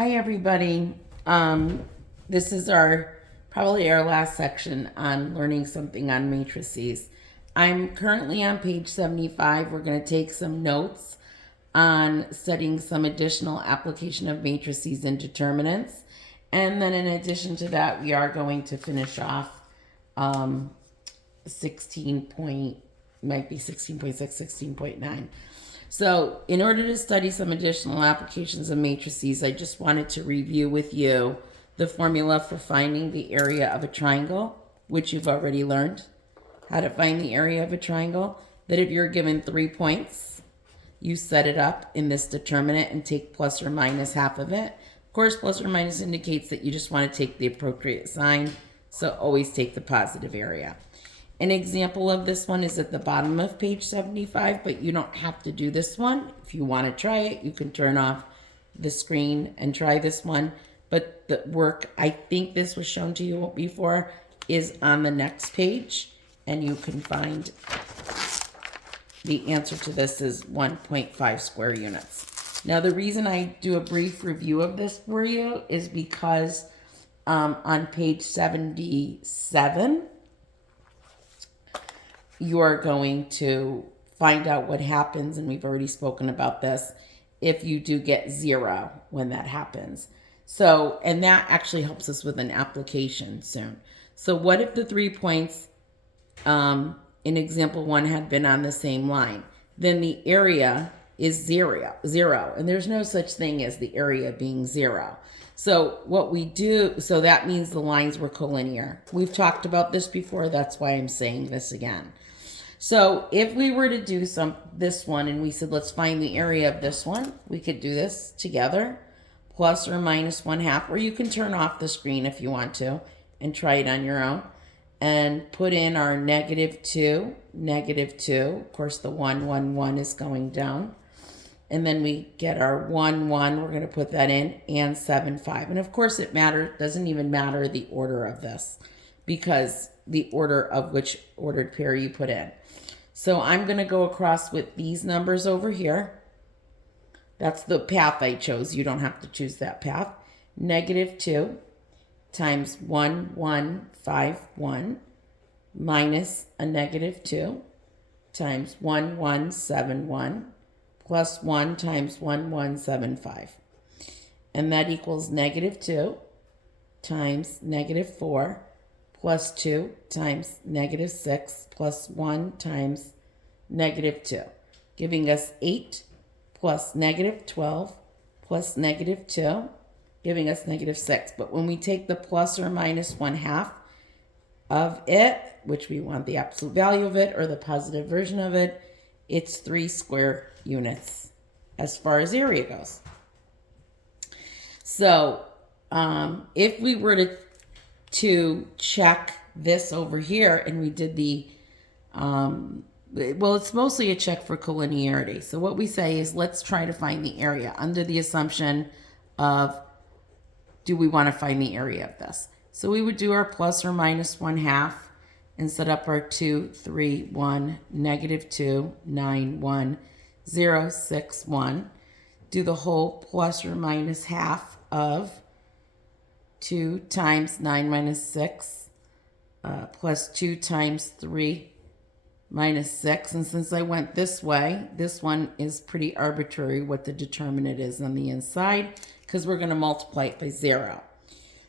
Hi everybody. This is probably our last section on learning something on matrices. I'm currently on page 75. We're going to take some notes on studying some additional application of matrices and determinants. And then in addition to that, we are going to finish off 16.9. So in order to study some additional applications of matrices, I just wanted to review with you the formula for finding the area of a triangle, which you've already learned how to find the area of a triangle. That if you're given 3 points, you set it up in this determinant and take plus or minus half of it. Of course, plus or minus indicates that you just want to take the appropriate sign, so always take the positive area. An example of this one is at the bottom of page 75, but you don't have to do this one. If you want to try it, you can turn off the screen and try this one. But the work, I think this was shown to you before, is on the next page, and you can find the answer to this is 1.5 square units. Now, the reason I do a brief review of this for you is because on page 77, you are going to find out what happens, and we've already spoken about this, if you do get 0 when that happens. So, and that actually helps us with an application soon. So what if the 3 points in example 1 had been on the same line? Then the area is 0, and there's no such thing as the area being 0. So what we do, so that means the lines were collinear. We've talked about this before, that's why I'm saying this again. So if we were to do this one and we said, let's find the area of this one, we could do this together, plus or minus 1/2, or you can turn off the screen if you want to and try it on your own, and put in our -2, -2. Of course, the 1, 1, 1 is going down. And then we get our 1, 1, we're going to put that in, and 7, 5. And of course it doesn't even matter the order of this, because the order of which ordered pair you put in. So I'm going to go across with these numbers over here. That's the path I chose. You don't have to choose that path. -2 times 1, 1, 5, 1 minus a -2 times 1, 1, 7, 1 plus 1 times 1, 1, 7, 5. And that equals -2 times -4 plus 2 times -6 plus 1 times -2, giving us 8 plus -12 plus -2, giving us -6. But when we take the plus or minus 1/2 of it, which we want the absolute value of it or the positive version of it, it's 3 square units as far as area goes. So if we were to check this over here and we did the, well, it's mostly a check for colinearity. So what we say is, let's try to find the area under the assumption of, do we want to find the area of this? So we would do our plus or minus 1/2 and set up our 2, 3, 1, -2, 9, 1, 0, 6, 1. Do the whole plus or minus half of 2 times 9 minus 6 plus 2 times 3 minus 6. And since I went this way, this one is pretty arbitrary what the determinant is on the inside, because we're going to multiply it by 0.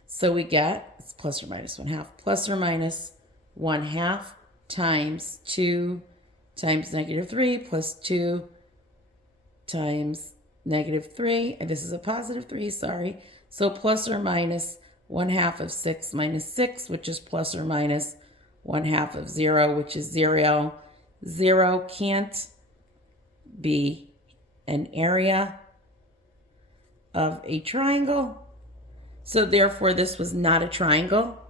So we get, it's plus or minus 1/2, plus or minus 1/2 times 2 times -3 plus 2 times -3, and this is a positive 3, sorry. So plus or minus 1/2 of 6 minus 6, which is plus or minus 1/2 of 0, which is 0. 0 can't be an area of a triangle. So therefore, this was not a triangle.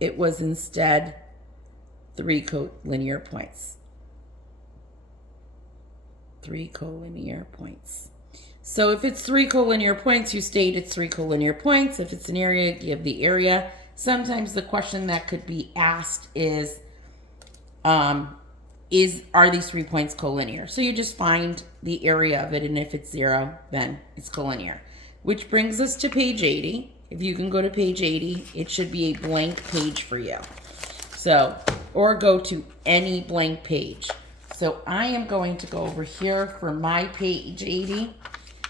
It was instead 3 collinear points. 3 collinear points. So if it's 3 collinear points, you state it's 3 collinear points. If it's an area, give the area. Sometimes the question that could be asked is, are these 3 points collinear? So you just find the area of it, and if it's 0, then it's collinear. Which brings us to page 80. If you can go to page 80, it should be a blank page for you. So, or go to any blank page. So I am going to go over here for my page 80.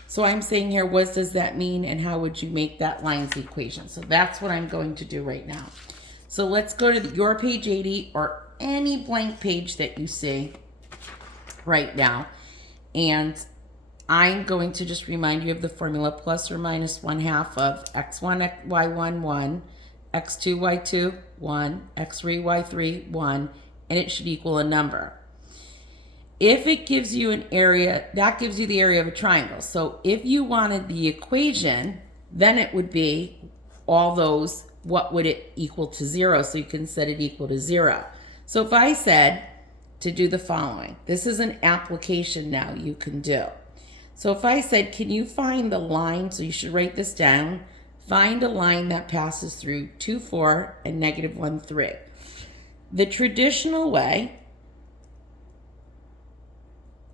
So I'm saying here, what does that mean, and how would you make that lines equation? So that's what I'm going to do right now. So let's go to your page 80 or any blank page that you see right now. And I'm going to just remind you of the formula: plus or minus 1/2 of x1, y1, 1, x2, y2, 1, x3, y3, 1, and it should equal a number. If it gives you an area, that gives you the area of a triangle. So if you wanted the equation, then it would be all those, what would it equal to 0? So you can set it equal to 0. So if I said to do the following, this is an application now you can do. So if I said, can you find the line, so you should write this down, find a line that passes through 2, 4 and -1, 3. The traditional way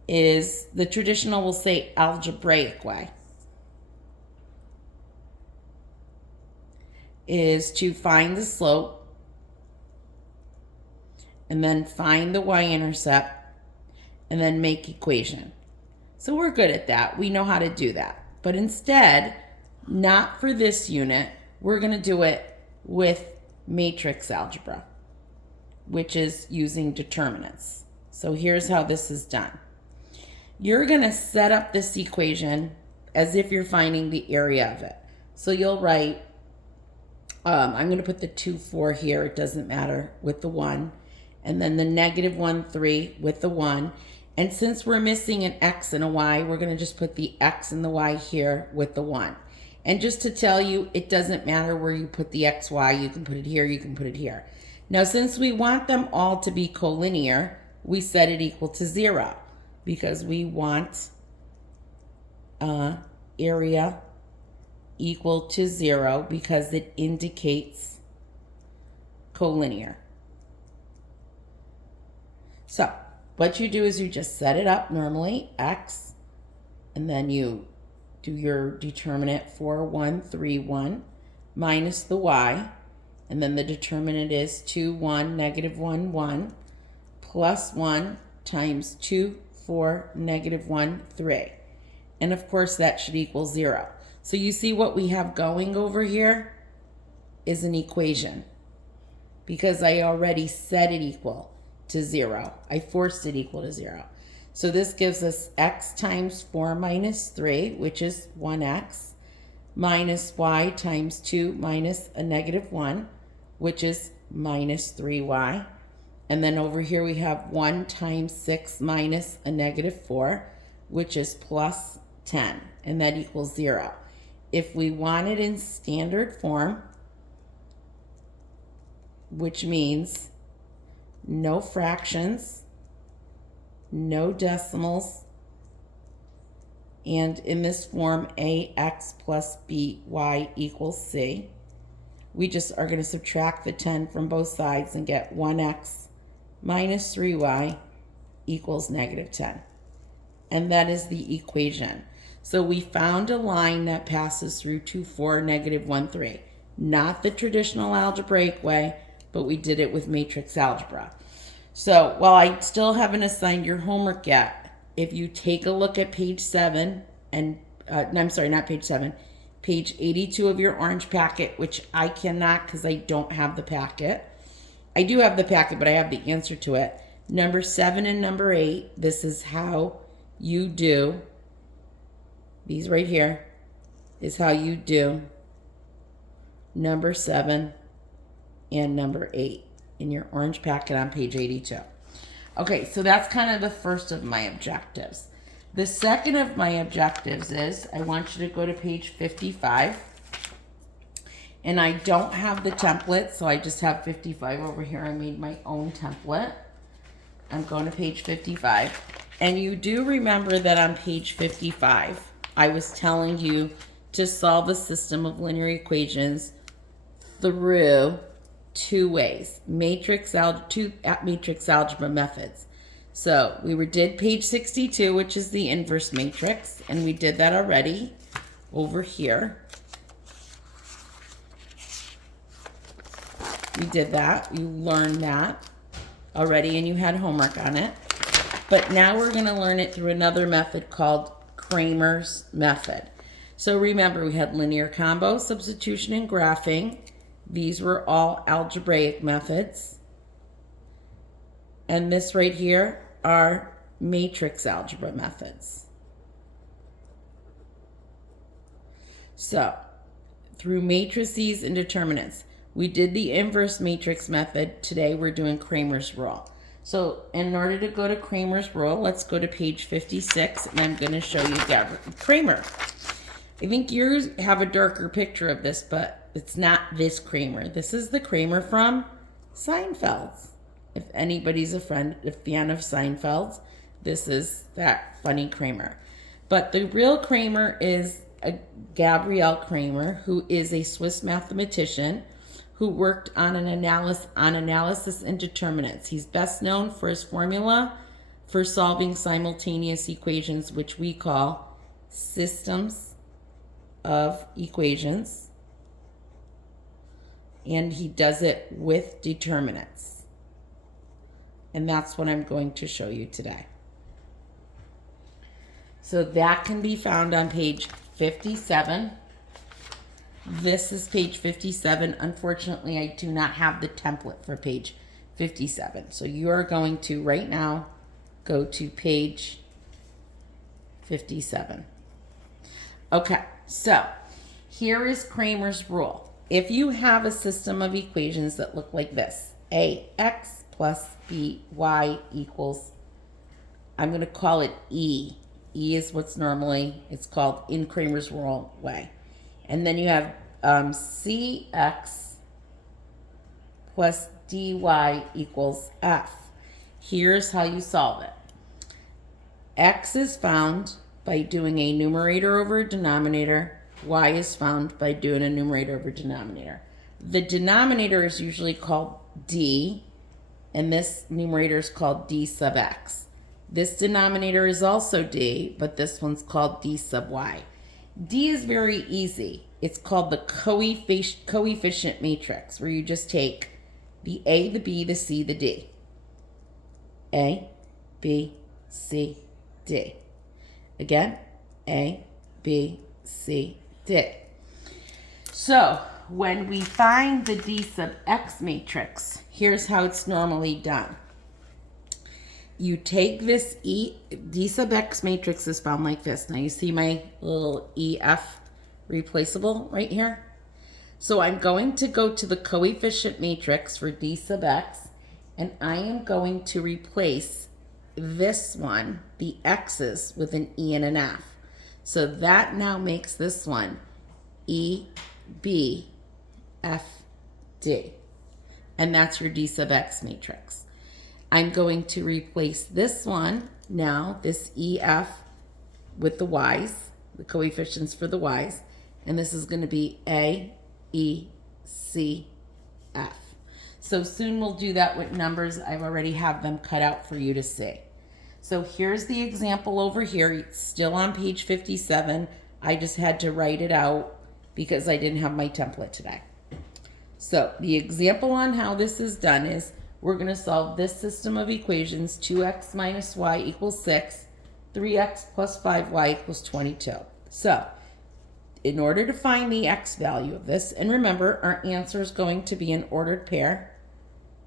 is, the traditional will say algebraic way, is to find the slope and then find the y-intercept and then make equation. So we're good at that. We know how to do that. But instead, not for this unit, we're going to do it with matrix algebra, which is using determinants. So here's how this is done. You're going to set up this equation as if you're finding the area of it. So you'll write, I'm going to put the 2, 4 here, it doesn't matter, with the 1. And then the -1, 3 with the 1. And since we're missing an x and a y, we're going to just put the x and the y here with the 1. And just to tell you, it doesn't matter where you put the x, y. You can put it here, you can put it here. Now, since we want them all to be collinear, we set it equal to 0 because we want area equal to 0 because it indicates collinear. So what you do is you just set it up normally, x, and then you do your determinant 4, 1, 3, 1, minus the y, and then the determinant is 2, 1, -1, 1, plus 1 times 2, 4, -1, 3. And of course that should equal 0. So you see what we have going over here is an equation because I already set it equal to 0. I forced it equal to 0. So this gives us x times 4 minus 3, which is 1x, minus y times 2 minus a -1, which is minus 3y. And then over here we have 1 times 6 minus a -4, which is plus 10, and that equals 0. If we want it in standard form, which means no fractions, no decimals, and in this form, ax plus by equals c. We just are going to subtract the 10 from both sides and get 1x minus 3y equals -10. And that is the equation. So we found a line that passes through 2, 4, -1, 3. Not the traditional algebraic way, but we did it with matrix algebra. So while I still haven't assigned your homework yet, if you take a look at page 7, and I'm sorry, not page 7, page 82 of your orange packet, which I cannot because I don't have the packet. I do have the packet, but I have the answer to it. Number 7 and number 8, this is how you do, these right here, is how you do number 7 and number 8 in your orange packet on page 82. Okay, so that's kind of the first of my objectives. The second of my objectives is I want you to go to page 55. And I don't have the template, so I just have 55 over here. I made my own template. I'm going to page 55. And you do remember that on page 55, I was telling you to solve a system of linear equations through two ways, matrix algebra methods. So we did page 62, which is the inverse matrix, and we did that already over here. You did that. You learned that already, and you had homework on it. But now we're going to learn it through another method called Cramer's method. So remember, we had linear combo, substitution, and graphing. These were all algebraic methods. And this right here are matrix algebra methods. So, through matrices and determinants, we did the inverse matrix method. Today we're doing Cramer's rule. So in order to go to Cramer's rule, let's go to page 56, and I'm going to show you Cramer. I think yours have a darker picture of this, but it's not this Cramer. This is the Cramer from Seinfeld's. If anybody's a fan of Seinfeld's, this is that funny Cramer. But the real Cramer is Gabriel Cramer, who is a Swiss mathematician who worked on analysis and determinants. He's best known for his formula for solving simultaneous equations, which we call systems of equations. And he does it with determinants. And that's what I'm going to show you today. So that can be found on page 57. This is page 57. Unfortunately, I do not have the template for page 57. So you are going to, right now, go to page 57. Okay, so here is Cramer's rule. If you have a system of equations that look like this, ax plus by equals, I'm going to call it E. E is what's normally, it's called in Cramer's rule way. And then you have cx plus dy equals f. Here's how you solve it. X is found by doing a numerator over a denominator. Y is found by doing a numerator over denominator. The denominator is usually called d, and this numerator is called d sub x. This denominator is also d, but this one's called d sub y. D is very easy. It's called the coefficient matrix, where you just take the A, the B, the C, the D. A, B, C, D. Again, A, B, C, D. So when we find the D sub X matrix, here's how it's normally done. You take this D sub X matrix is found like this. Now you see my little EF replaceable right here? So I'm going to go to the coefficient matrix for D sub X, and I am going to replace this one, the X's, with an E and an F. So that now makes this one E, B, F, D. And that's your D sub X matrix. I'm going to replace this one now, this EF, with the Y's, the coefficients for the Y's, and this is going to be A, E, C, F. So soon we'll do that with numbers. I've already have them cut out for you to see. So here's the example over here. It's still on page 57. I just had to write it out because I didn't have my template today. So the example on how this is done is we're going to solve this system of equations. 2x minus y equals 6. 3x plus 5y equals 22. So in order to find the x value of this, and remember, our answer is going to be an ordered pair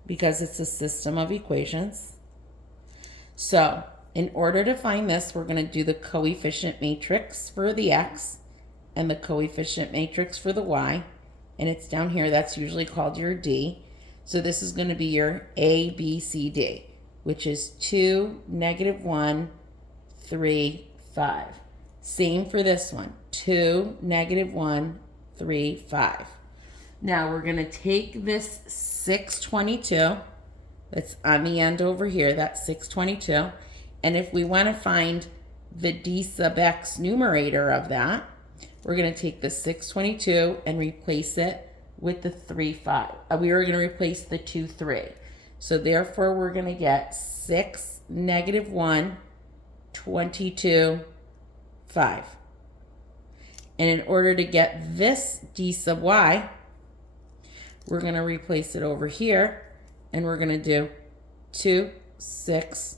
because it's a system of equations. So in order to find this, we're going to do the coefficient matrix for the x and the coefficient matrix for the y. And it's down here. That's usually called your D. So this is going to be your A, B, C, D, which is 2, -1, 3, 5. Same for this one. 2, -1, 3, 5. Now we're going to take this 622 that's on the end over here, that's 622. And if we want to find the D sub X numerator of that, we're going to take the 622 and replace it with the 3, 5. We are going to replace the 2, 3. So therefore, we're going to get 6, negative 1, 22, 5. And in order to get this d sub y, we're going to replace it over here, and we're going to do 2, 6,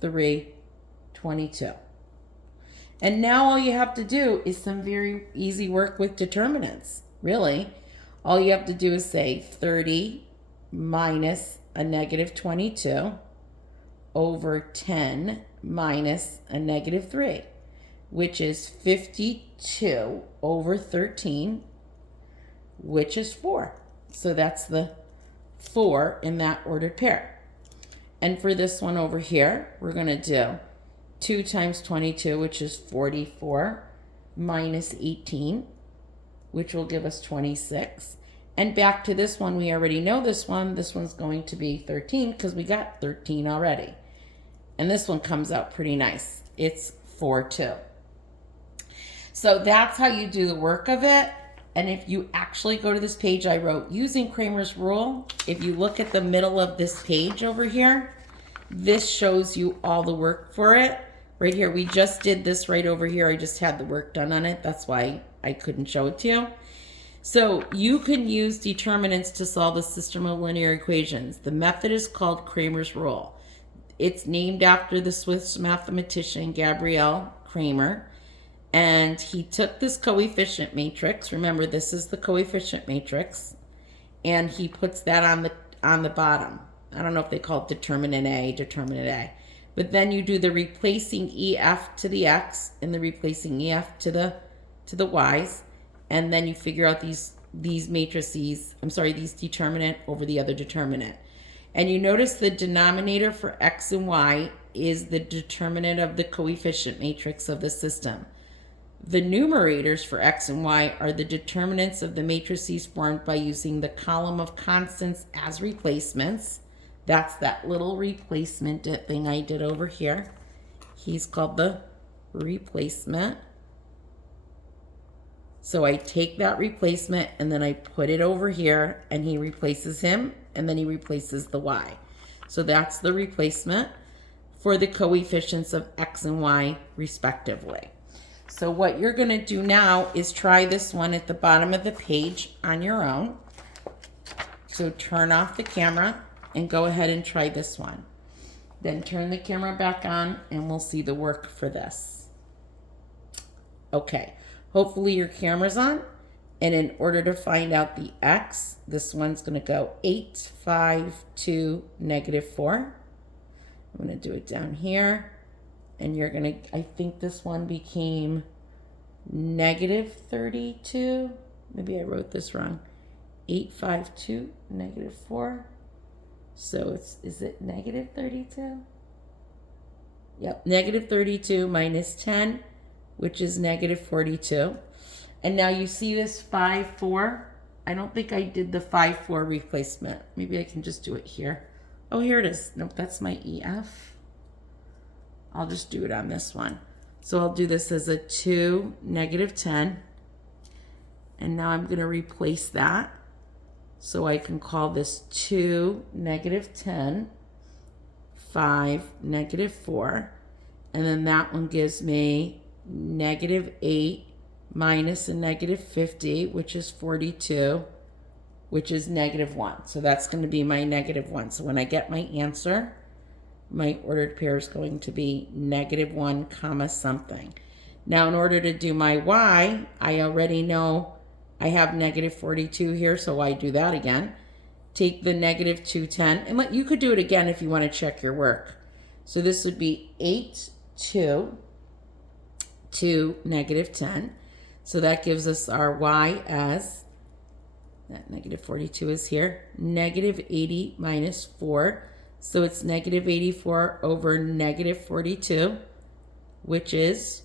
3, 22. And now all you have to do is some very easy work with determinants. Really, all you have to do is say 30 minus a negative 22 over 10 minus a negative 3, which is 52 over 13, which is 4. So that's the 4 in that ordered pair. And for this one over here, we're going to do 2 times 22, which is 44, minus 18, which will give us 26. And back to this one, we already know this one. This one's going to be 13 because we got 13 already. And this one comes out pretty nice. It's 4, 2. So that's how you do the work of it. And if you actually go to this page I wrote using Cramer's rule, if you look at the middle of this page over here, this shows you all the work for it. Right here, we just did this right over here. I just had the work done on it. That's why I couldn't show it to you. So you can use determinants to solve a system of linear equations. The method is called Cramer's rule. It's named after the Swiss mathematician Gabriel Cramer. And he took this coefficient matrix. Remember, this is the coefficient matrix. And he puts that on the bottom. I don't know if they call it determinant A. But then you do the replacing EF to the X and the replacing EF to the Y's. And then you figure out these matrices, these determinant over the other determinant. And you notice the denominator for X and Y is the determinant of the coefficient matrix of the system. The numerators for X and Y are the determinants of the matrices formed by using the column of constants as replacements. That's that little replacement thing I did over here. He's called the replacement. So I take that replacement and then I put it over here and he replaces him and then he replaces the Y. So that's the replacement for the coefficients of X and Y respectively. So what you're going to do now is try this one at the bottom of the page on your own. So turn off the camera and go ahead and try this one. Then turn the camera back on and we'll see the work for this. Okay, hopefully your camera's on. And in order to find out the X, this one's going to go 8, 5, 2, negative 4. I'm going to do it down here. And you're going to, I think this one became negative 32. Maybe I wrote this wrong. 8, 5, 2, negative 4. So is it negative 32? Yep, negative 32 minus 10, which is negative 42. And now you see this 5, 4. I don't think I did the 5, 4 replacement. Maybe I can just do it here. Oh, here it is. Nope, that's my EF. I'll just do it on this one. So I'll do this as a 2, negative 10. And now I'm going to replace that. So I can call this 2, negative 10, 5, negative 4. And then that one gives me negative 8 minus a negative 50, which is 42, which is negative 1. So that's going to be my negative 1. So when I get my answer, my ordered pair is going to be negative 1 comma something. Now in order to do my Y, I already know I have negative 42 here, so why do that again? Take the negative 210, and you could do it again if you want to check your work. So this would be 8, 2, 2, negative 10. So that gives us our Y as, that negative 42 is here, negative 80 minus 4. So it's negative 84 over negative 42, which is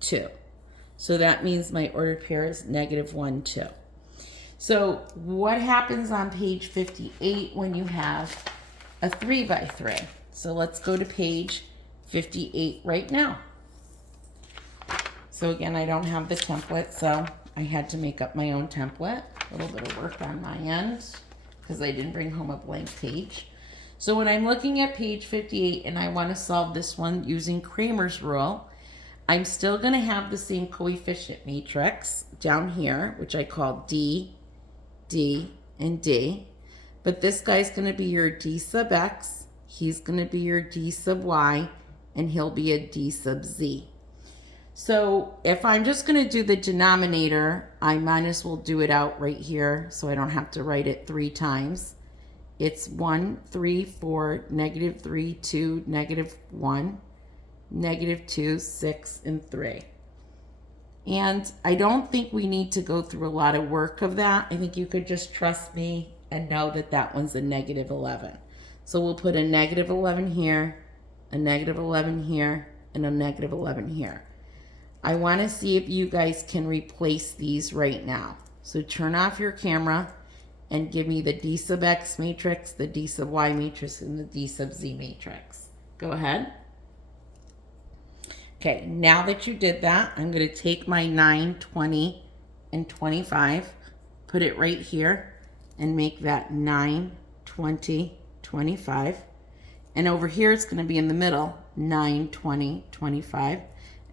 2. So that means my ordered pair is negative 1, 2. So what happens on page 58 when you have a 3 by 3? So let's go to page 58 right now. So again, I don't have the template, so I had to make up my own template. A little bit of work on my end because I didn't bring home a blank page. So when I'm looking at page 58 and I want to solve this one using Cramer's rule, I'm still going to have the same coefficient matrix down here, which I call D, D, and D. But this guy's going to be your D sub X, he's going to be your D sub Y, and he'll be a D sub Z. So if I'm just going to do the denominator, I might as well do it out right here so I don't have to write it 3 times. It's 1, 3, 4, negative 3, 2, negative 1, negative 2, 6, and 3. And I don't think we need to go through a lot of work of that. I think you could just trust me and know that that one's a negative 11. So we'll put a negative 11 here, a negative 11 here, and a negative 11 here. I want to see if you guys can replace these right now. So turn off your camera and give me the D sub X matrix, the D sub Y matrix, and the D sub Z matrix. Go ahead. Okay, now that you did that, I'm going to take my 9, 20, and 25, put it right here, and make that 9, 20, 25. And over here, it's going to be in the middle, 9, 20, 25.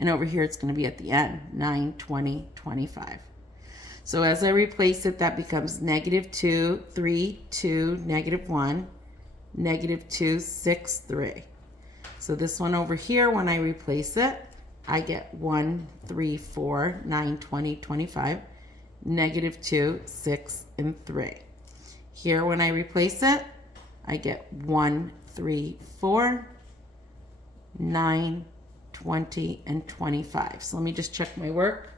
And over here, it's going to be at the end, 9, 20, 25. So as I replace it, that becomes negative 2, 3, 2, negative 1, negative 2, 6, 3. So this one over here, when I replace it, I get 1, 3, 4, 9, 20, 25, negative 2, 6, and 3. Here, when I replace it, I get 1, 3, 4, 9, 20, and 25. So let me just check my work.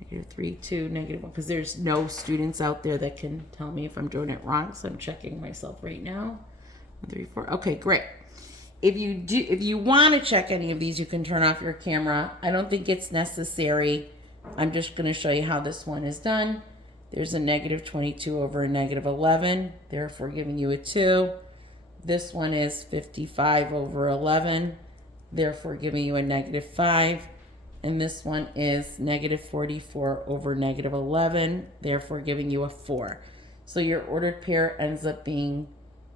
Negative 3, 2, negative 1, because there's no students out there that can tell me if I'm doing it wrong. So I'm checking myself right now. 1, 3, 4. Okay, great. If you want to check any of these, you can turn off your camera. I don't think it's necessary. I'm just going to show you how this one is done. There's a negative 22 over a negative 11, therefore giving you a 2. This one is 55 over 11, therefore giving you a negative 5. And this one is negative 44 over negative 11, therefore giving you a 4. So your ordered pair ends up being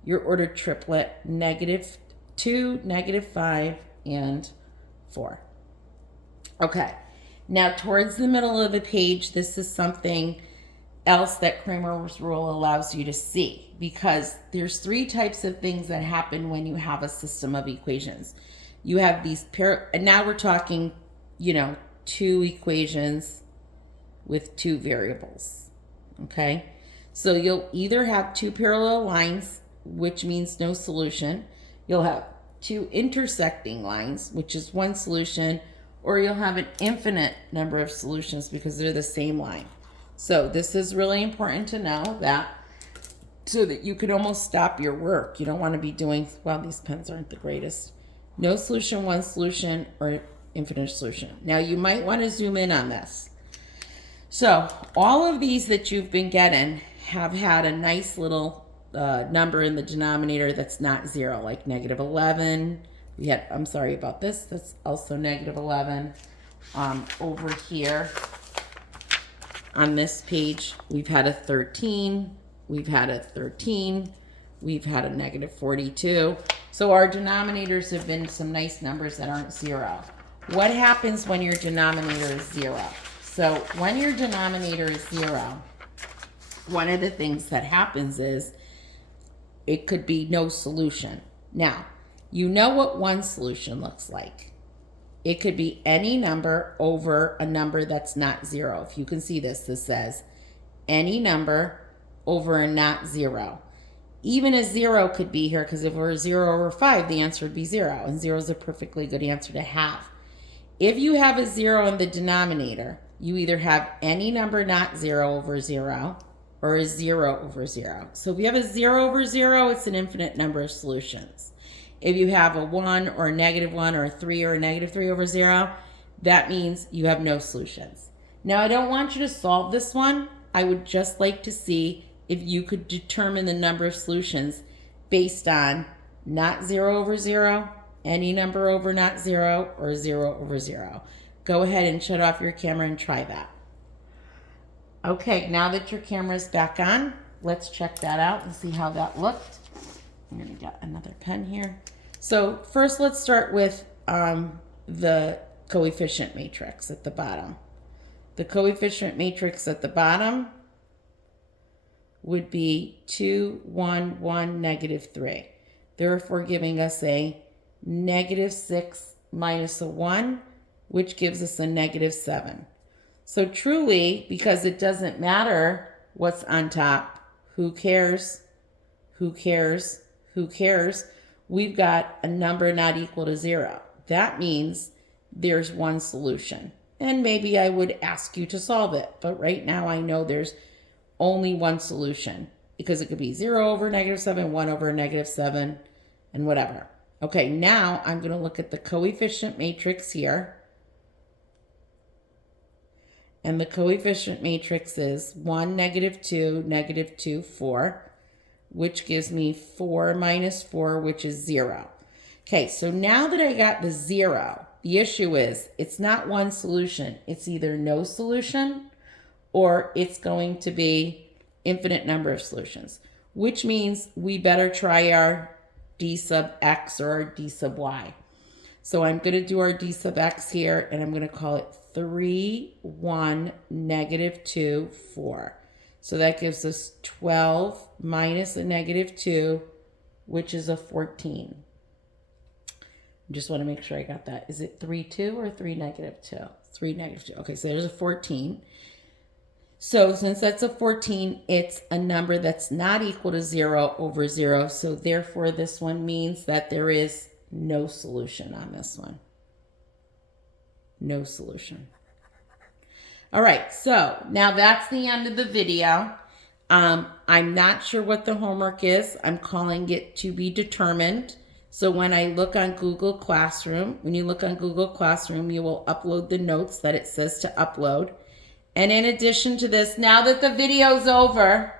your ordered triplet, negative 2, negative 5, and 4. Okay, now towards the middle of the page, this is something else that Cramer's rule allows you to see, because there's 3 types of things that happen when you have a system of equations. You have these and now we're talking, 2 equations with 2 variables, okay? So you'll either have 2 parallel lines, which means no solution. You'll have 2 intersecting lines, which is 1 solution, or you'll have an infinite number of solutions because they're the same line. So this is really important to know that, so that you could almost stop your work. You don't want to be doing, well, these pens aren't the greatest. No solution, 1 solution, or infinite solution. Now you might want to zoom in on this. So all of these that you've been getting have had a nice little number in the denominator that's not 0, like negative 11. I'm sorry about this. That's also negative 11. Over here on this page, we've had a 13. We've had a 13. We've had a negative 42. So our denominators have been some nice numbers that aren't 0. What happens when your denominator is 0? So when your denominator is 0, one of the things that happens is it could be no solution. Now, you know what 1 solution looks like. It could be any number over a number that's not 0. If you can see this, this says any number over a not 0. Even a 0 could be here, because if we're 0 over 5, the answer would be 0. And 0 is a perfectly good answer to have. If you have a 0 in the denominator, you either have any number not 0 over 0, or a 0 over 0. So if you have a 0 over 0, it's an infinite number of solutions. If you have a 1 or a negative 1 or a 3 or a negative 3 over 0, that means you have no solutions. Now, I don't want you to solve this one. I would just like to see if you could determine the number of solutions based on not 0 over 0, any number over not 0, or 0 over 0. Go ahead and shut off your camera and try that. Okay, now that your camera's back on, let's check that out and see how that looked. I'm going to get another pen here. So first let's start with the coefficient matrix at the bottom. The coefficient matrix at the bottom would be 2, 1, 1, negative 3. Therefore giving us a negative 6 minus a 1, which gives us a negative 7. So truly, because it doesn't matter what's on top, who cares, who cares, who cares, we've got a number not equal to 0. That means there's one solution. And maybe I would ask you to solve it, but right now I know there's only one solution because it could be 0 over negative 7, 1 over negative 7, and whatever. Okay, now I'm going to look at the coefficient matrix here. And the coefficient matrix is 1, negative 2, 4, which gives me 4 minus 4, which is 0. Okay, so now that I got the 0, the issue is it's not one solution. It's either no solution or it's going to be infinite number of solutions, which means we better try our d sub x or our d sub y. So I'm going to do our d sub x here, and I'm going to call it 3, 1, negative 2, 4. So that gives us 12 minus a negative 2, which is a 14. I just want to make sure I got that. Is it 3, 2 or 3, negative 2? 3, negative 2. Okay, so there's a 14. So since that's a 14, it's a number that's not equal to 0 over 0. So therefore, this one means that there is no solution on this one. No solution. All right, so now that's the end of the video. I'm not sure what the homework is. I'm calling it to be determined. So when I look on Google Classroom, when you look on Google Classroom, you will upload the notes that it says to upload. And in addition to this, now that the video's over,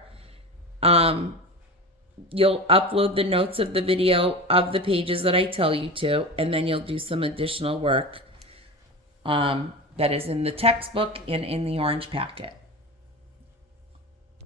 you'll upload the notes of the video of the pages that I tell you to, and then you'll do some additional work that is in the textbook and in the orange packet.